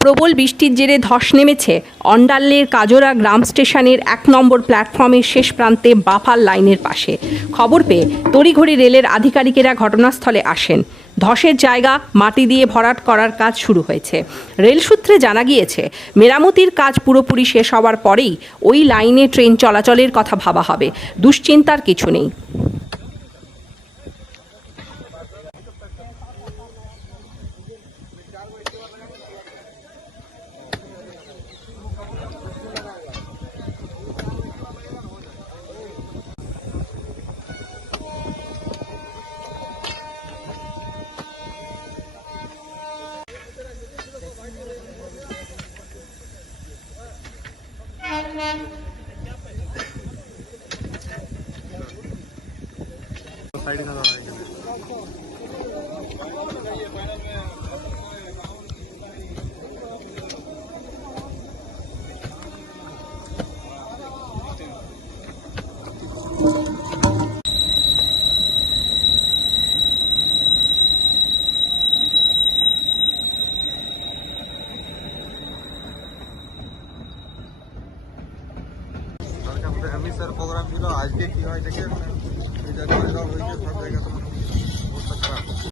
প্রবল বৃষ্টির জেরে ধস নেমেছে। অন্ডাল্লের কাজোরা গ্রাম স্টেশনের এক নম্বর প্ল্যাটফর্মের শেষ প্রান্তে বাফার লাইনের পাশে। খবর পেয়ে তড়িঘড়ি রেলের আধিকারিকেরা ঘটনাস্থলে আসেন। ধসের জায়গা, মাটি দিয়ে ভরাট করার কাজ শুরু হয়েছে। রেল সূত্রে জানা গিয়েছে, মেরামতির কাজ পুরোপুরি শেষ হওয়ার পরেই ওই লাইনে ট্রেন চলাচলের কথা ভাবা হবে। দুশ্চিন্তার কিছু নেই। साइड का আমাদের হেভি স্যার প্রোগ্রাম ছিল আজকে কি হয় দেখে এই জায়গায় হয়েছে সব জায়গা তো অবস্থা খারাপ